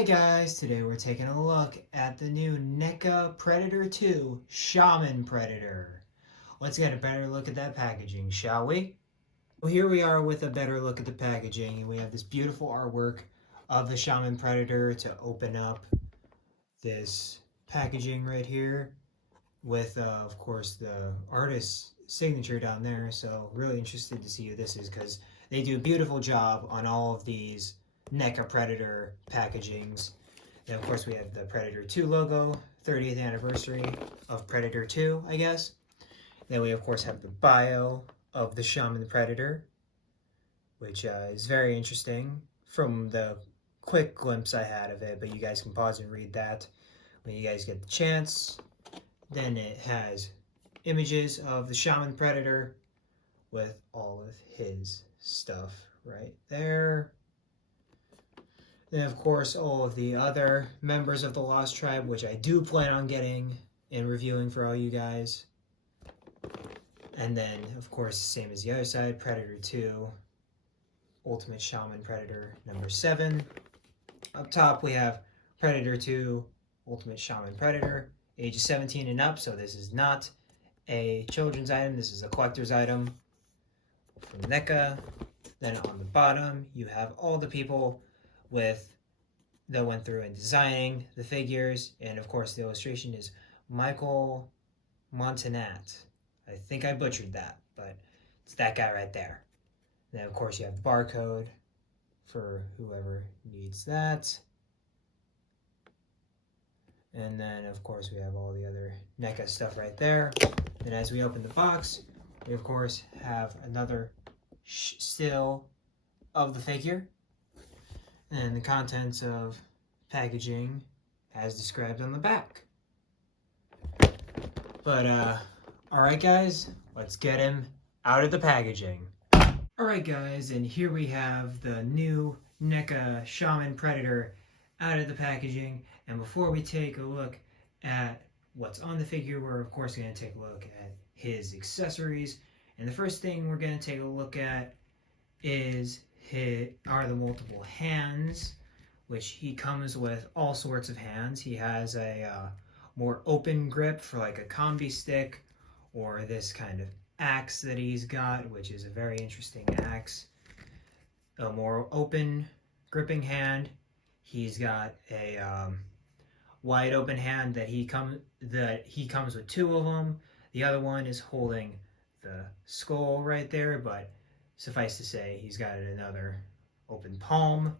Hey guys, today we're taking a look at the new NECA Predator 2 Shaman Predator. Let's get a better look at that packaging, shall we? Well, here we are with a better look at the packaging, and we have this beautiful artwork of the Shaman Predator to open up this packaging right here with, of course, the artist's signature down there. So really interested to see who this is because they do a beautiful job on all of these NECA Predator packagings. And of course we have the Predator 2 logo, 30th anniversary of Predator 2, I guess. Then we of course have the bio of the Shaman Predator, which is very interesting from the quick glimpse I had of it, but you guys can pause and read that when you guys get the chance. Then it has images of the Shaman Predator with all of his stuff right there. Then, of course, all of the other members of the Lost Tribe, which I do plan on getting and reviewing for all you guys. And then, of course, same as the other side, Predator 2, Ultimate Shaman Predator number 7. Up top, we have Predator 2, Ultimate Shaman Predator, ages 17 and up, so this is not a children's item, this is a collector's item from NECA. Then on the bottom, you have all the people that went through and designing the figures, and of course the illustration is Michael Montanat. I think I butchered that, but it's that guy right there. Then of course you have the barcode for whoever needs that. And then of course we have all the other NECA stuff right there. And as we open the box, we of course have another still of the figure and the contents of packaging as described on the back. But alright guys, let's get him out of the packaging. Alright guys, and here we have the new NECA Shaman Predator out of the packaging. And before we take a look at what's on the figure, we're of course going to take a look at his accessories. And the first thing we're going to take a look at are the multiple hands, which he comes with all sorts of hands. He has a more open grip for like a combi stick, or this kind of axe that he's got, which is a very interesting axe. A more open gripping hand. He's got a wide open hand that he comes with 2 of them. The other one is holding the skull right there, but suffice to say, he's got another open palm.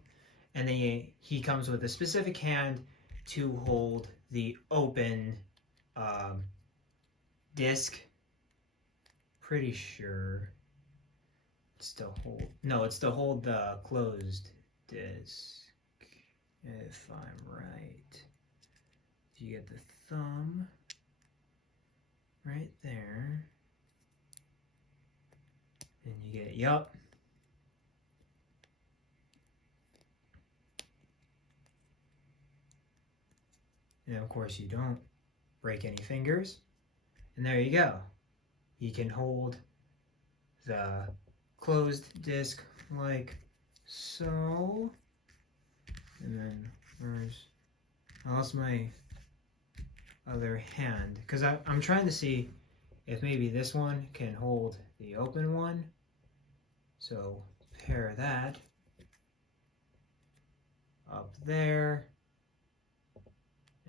And then he comes with a specific hand to hold the open disc. Pretty sure it's to hold the closed disc, if I'm right. You get the thumb right there. And you get, yup. And of course you don't break any fingers. And there you go. You can hold the closed disc like so. And then I lost my other hand. Because I'm trying to see if maybe this one can hold the open one. So pair that up there,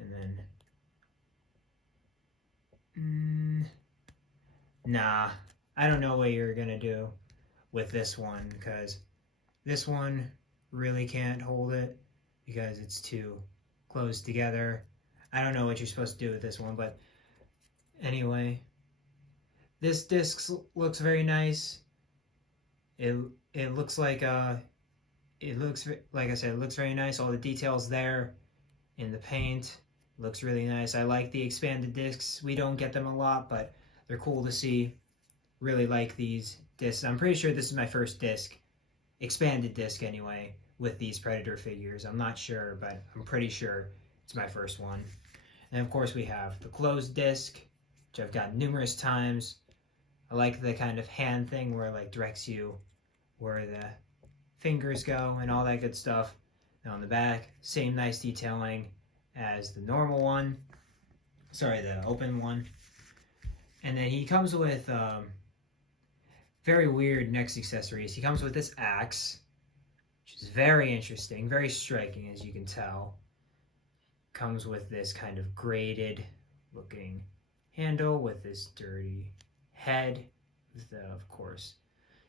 and then nah, I don't know what you're gonna do with this one, because this one really can't hold it because it's too close together. I don't know what you're supposed to do with this one, but anyway, this disc looks very nice. It looks like it looks, like I said, it looks very nice. All the details there in the paint looks really nice. I like the expanded discs. We don't get them a lot, but they're cool to see. Really like these discs. I'm pretty sure this is my first disc, expanded disc anyway, with these Predator figures. I'm not sure, but I'm pretty sure it's my first one. And of course we have the closed disc, which I've got numerous times. I like the kind of hand thing where it like directs you where the fingers go and all that good stuff. Now on the back, same nice detailing as the normal one. Sorry, the open one. And then he comes with very weird next accessories. He comes with this axe, which is very interesting, very striking as you can tell. Comes with this kind of graded looking handle with this dirty head. Of course,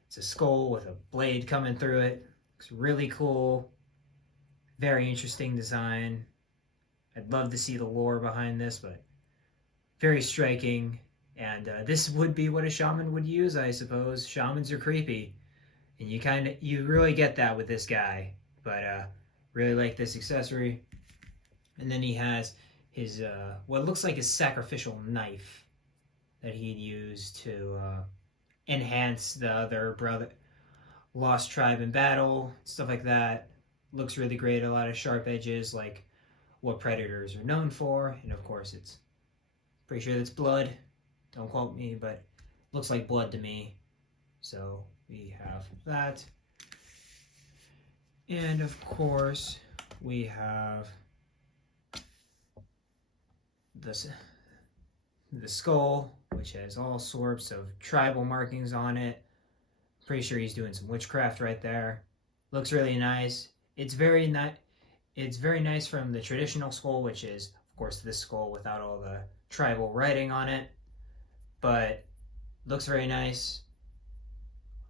it's a skull with a blade coming through it. Looks really cool. Very interesting design. I'd love to see the lore behind this, but very striking. And this would be what a shaman would use, I suppose. Shamans are creepy, and you really get that with this guy. But really like this accessory. And then he has his what looks like his sacrificial knife that he'd use to enhance the other brother lost tribe in battle, stuff like that. Looks really great. A lot of sharp edges, like what predators are known for, and of course it's pretty sure that's blood. Don't quote me, but looks like blood to me. So we have that. And of course, we have the skull, which has all sorts of tribal markings on it. Pretty sure he's doing some witchcraft right there. Looks really nice. It's very nice. It's very nice from the traditional skull, which is, of course, this skull without all the tribal writing on it. But looks very nice.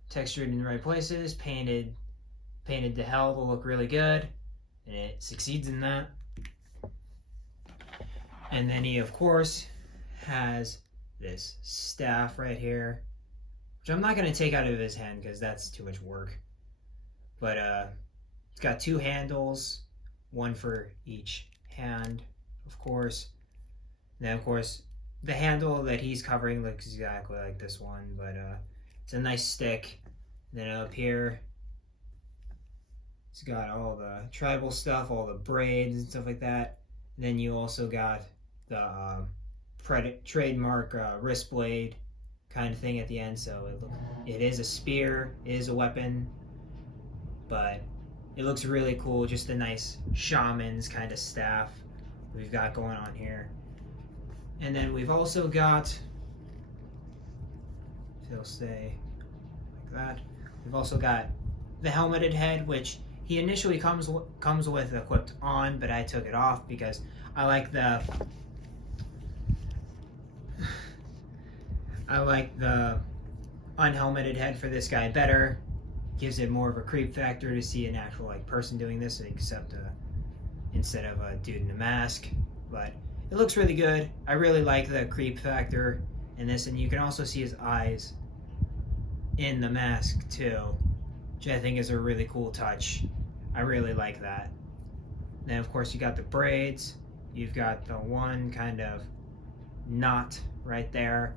Textured in the right places, painted to hell to look really good, and it succeeds in that. And then he, of course, has this staff right here, which I'm not going to take out of his hand because that's too much work. But it's got two handles, one for each hand, of course. And then, of course, the handle that he's covering looks exactly like this one, but it's a nice stick. And then up here, it's got all the tribal stuff, all the braids and stuff like that. And then you also got the trademark wrist blade kind of thing at the end. So it is a spear, it is a weapon, but it looks really cool. Just a nice shaman's kind of staff we've got going on here. And then we've also got, if it'll stay like that, we've also got the helmeted head, which he initially comes with equipped on, but I took it off because I like the unhelmeted head for this guy better. Gives it more of a creep factor to see an actual person doing this, except instead of a dude in a mask. But it looks really good. I really like the creep factor in this, and you can also see his eyes in the mask too, which I think is a really cool touch. I really like that. Then of course you got the braids. You've got the one kind of knot right there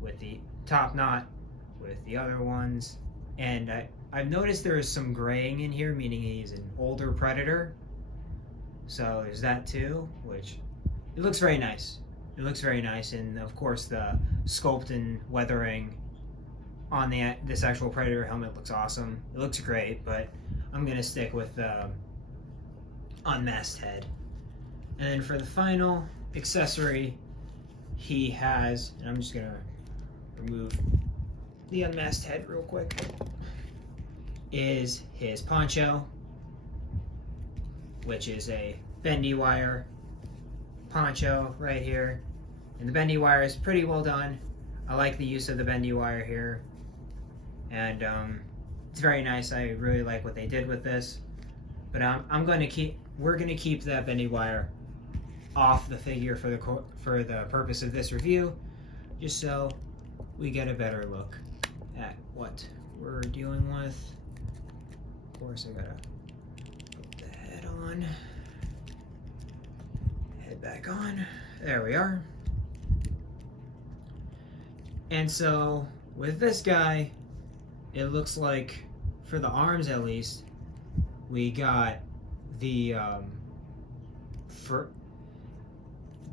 with the top knot with the other ones. And I've noticed there is some graying in here, meaning he's an older predator. So there's that too, which it looks very nice. It looks very nice, and of course the sculpt and weathering on this actual predator helmet looks awesome. It looks great, but I'm gonna stick with the unmasked head. And then for the final accessory, he has, and I'm just gonna remove the unmasked head real quick, is his poncho, which is a bendy wire poncho right here. And the bendy wire is pretty well done. I like the use of the bendy wire here. And it's very nice. I really like what they did with this. But we're gonna keep that bendy wire off the figure for the purpose of this review, just so we get a better look at what we're dealing with. Of course, I gotta put the head on, head back on. There we are. And so with this guy, it looks like, for the arms at least, we got the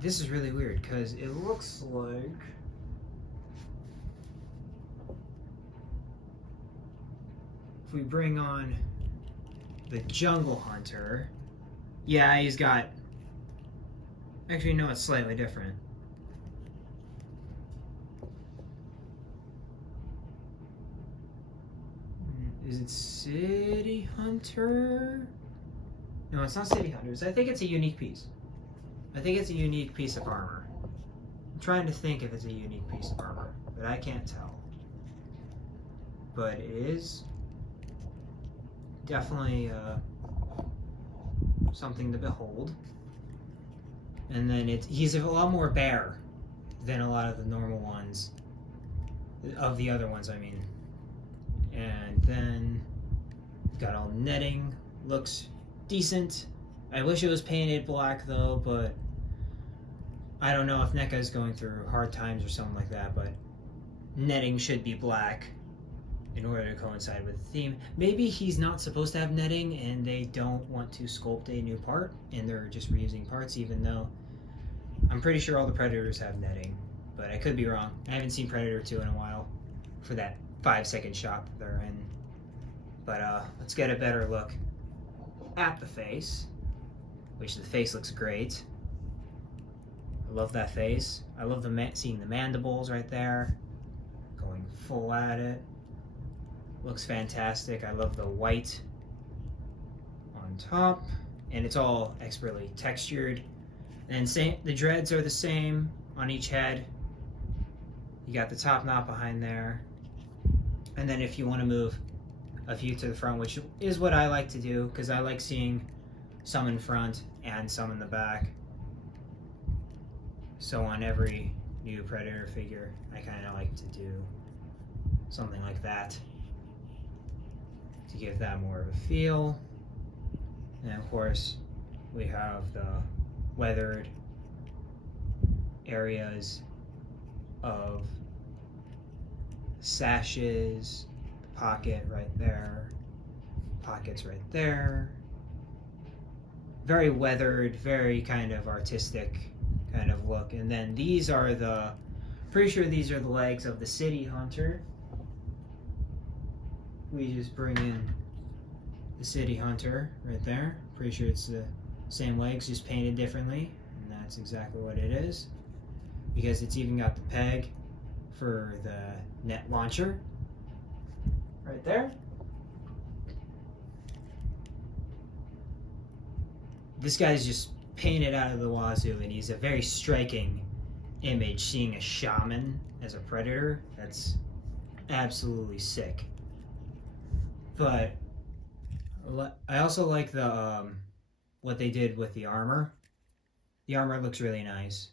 this is really weird because it looks like if we bring on the jungle hunter. Yeah, he's got... Actually, no, it's slightly different. Is it City Hunter? No, it's not City Hunters. I think it's a unique piece. I think it's a unique piece of armor. I'm trying to think if it's a unique piece of armor, but I can't tell. But it is definitely something to behold. And then he's a lot more bare than a lot of the normal ones. Of the other ones, I mean. And then got all netting, looks decent. I wish it was painted black though, but I don't know if NECA is going through hard times or something like that, but netting should be black in order to coincide with the theme. Maybe he's not supposed to have netting and they don't want to sculpt a new part and they're just reusing parts, even though I'm pretty sure all the Predators have netting, but I could be wrong. I haven't seen Predator 2 in a while for that 5-second shot that they're in. But let's get a better look at the face, which the face looks great. I love that face. I love seeing the mandibles right there, going full at it. Looks fantastic. I love the white on top, and it's all expertly textured. And the dreads are the same on each head. You got the top knot behind there. And then if you want to move a few to the front, which is what I like to do, because I like seeing some in front and some in the back. So on every new Predator figure, I kind of like to do something like that to give that more of a feel. And of course, we have the weathered areas of sashes, the pocket right there, pockets right there. Very weathered, very kind of artistic kind of look. And then these are pretty sure these are the legs of the City Hunter. We just bring in the City Hunter right there. Pretty sure it's the same legs, just painted differently. And that's exactly what it is. Because it's even got the peg for the net launcher right there. This guy's just painted out of the wazoo, and he's a very striking image. Seeing a shaman as a predator, that's absolutely sick. But I also like the what they did with the armor. The armor looks really nice.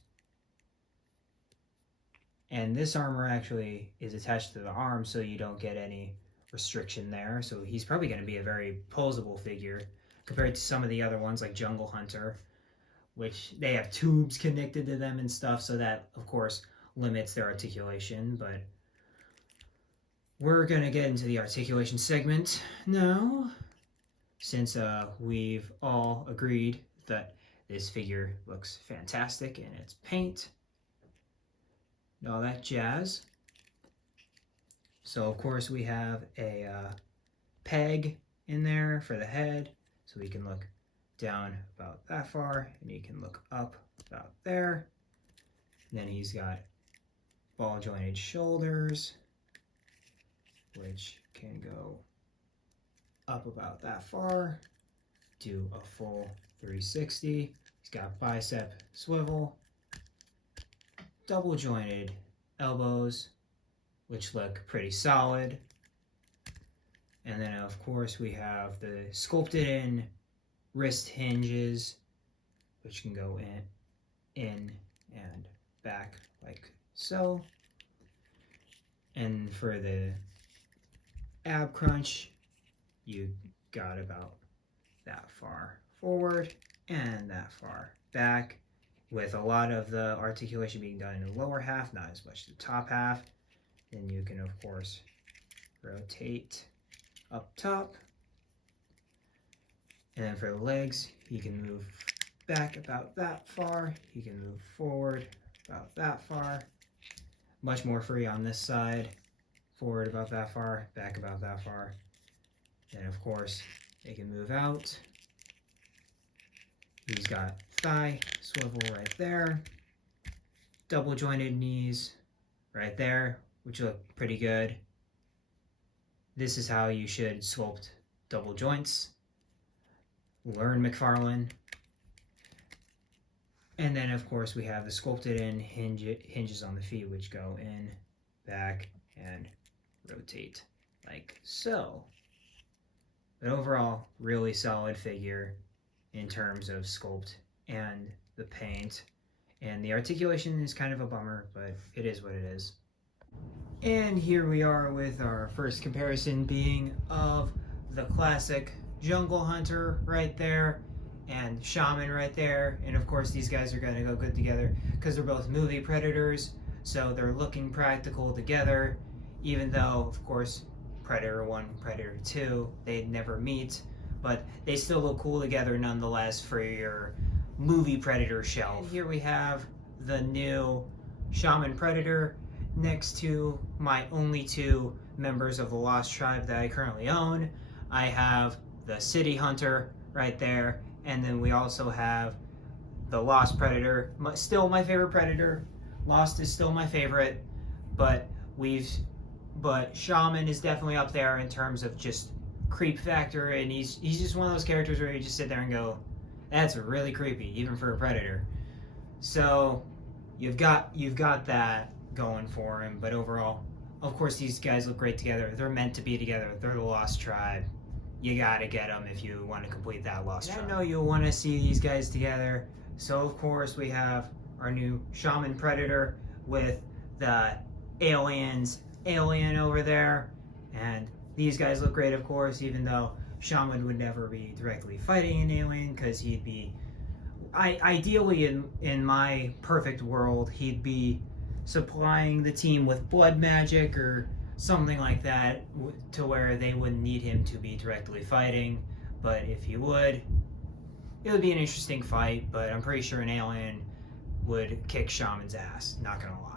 And this armor actually is attached to the arm, so you don't get any restriction there. So he's probably going to be a very posable figure compared to some of the other ones like Jungle Hunter, which they have tubes connected to them and stuff, so that, of course, limits their articulation. But we're going to get into the articulation segment now, since we've all agreed that this figure looks fantastic in its paint and all that jazz. So of course we have a peg in there for the head, so we can look down about that far, and he can look up about there. And then he's got ball jointed shoulders, which can go up about that far, do a full 360. He's got bicep swivel, double jointed elbows, which look pretty solid. And then of course we have the sculpted in wrist hinges, which can go in and back like so. And for the ab crunch, you got about that far forward and that far back, with a lot of the articulation being done in the lower half, not as much the top half. Then you can, of course, rotate up top. And then for the legs, you can move back about that far. You can move forward about that far. Much more free on this side. Forward about that far, back about that far. And of course, They can move out. He's got thigh swivel right there. Double jointed knees right there, which look pretty good. This is how you should sculpt double joints. Learn McFarlane. And then, of course, we have the sculpted in hinges on the feet, which go in, back, and rotate like so. But overall, really solid figure in terms of sculpt and the paint. And the articulation is kind of a bummer, but it is what it is. And here we are with our first comparison being of the classic Jungle Hunter right there and Shaman right there. And of course these guys are going to go good together because they're both movie Predators, so they're looking practical together, even though of course Predator 1, Predator 2, they'd never meet, but they still look cool together nonetheless for your movie Predator shelf. And here we have the new Shaman Predator next to my only two members of the Lost Tribe that I currently own. I have the City Hunter right there, and then we also have the Lost Predator, still my favorite Predator. Lost is still my favorite, but Shaman is definitely up there in terms of just creep factor, and he's just one of those characters where you just sit there and go, that's really creepy, even for a Predator. So you've got that going for him, but overall, of course, these guys look great together. They're meant to be together. They're the Lost Tribe. You gotta get them if you want to complete that Lost Tribe. I know you'll want to see these guys together, so of course we have our new Shaman Predator with the alien over there, and these guys look great, of course, even though Shaman would never be directly fighting an alien, because he'd be, ideally in my perfect world, he'd be supplying the team with blood magic or something like that to where they wouldn't need him to be directly fighting. But if he would, it would be an interesting fight, but I'm pretty sure an alien would kick Shaman's ass, not gonna lie.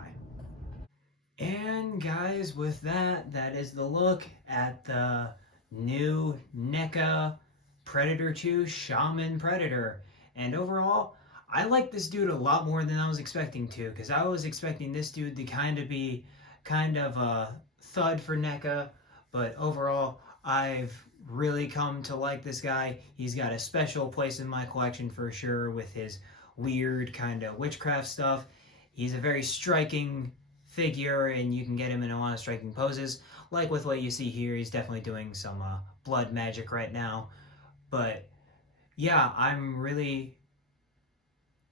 And guys, with that is the look at the new NECA Predator 2 Shaman Predator. And overall, I like this dude a lot more than I was expecting to, because I was expecting this dude to kind of be a thud for NECA, but overall, I've really come to like this guy. He's got a special place in my collection for sure with his weird kind of witchcraft stuff. He's a very striking figure, and you can get him in a lot of striking poses. Like with what you see here, he's definitely doing some blood magic right now. But yeah, I'm really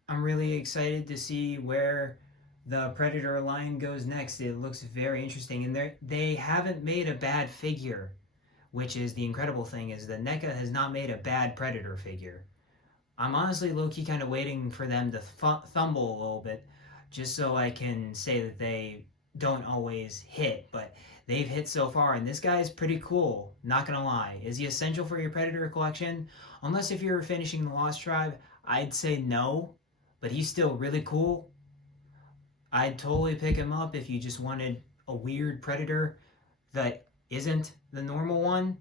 excited to see where the Predator line goes next. It looks very interesting, and they haven't made a bad figure, which is the incredible thing, is that NECA has not made a bad Predator figure. I'm honestly low-key kind of waiting for them to fumble a little bit, just so I can say that they don't always hit, but they've hit so far, and this guy's pretty cool, not gonna lie. Is he essential for your Predator collection? Unless if you're finishing the Lost Tribe, I'd say no, but he's still really cool. I'd totally pick him up if you just wanted a weird Predator that isn't the normal one.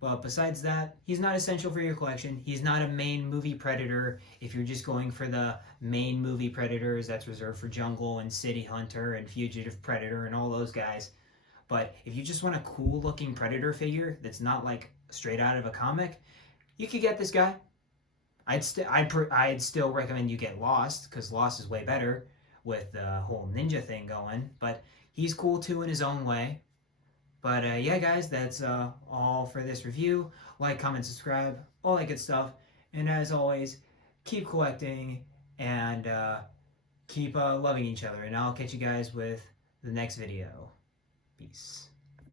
But besides that, he's not essential for your collection. He's not a main movie Predator. If you're just going for the main movie Predators, that's reserved for Jungle and City Hunter and Fugitive Predator and all those guys. But if you just want a cool looking Predator figure that's not like straight out of a comic, you could get this guy. I'd still recommend you get Lost, because Lost is way better with the whole ninja thing going. But he's cool too in his own way. But yeah, guys, that's all for this review. Like, comment, subscribe, all that good stuff. And as always, keep collecting and keep loving each other. And I'll catch you guys with the next video. Peace.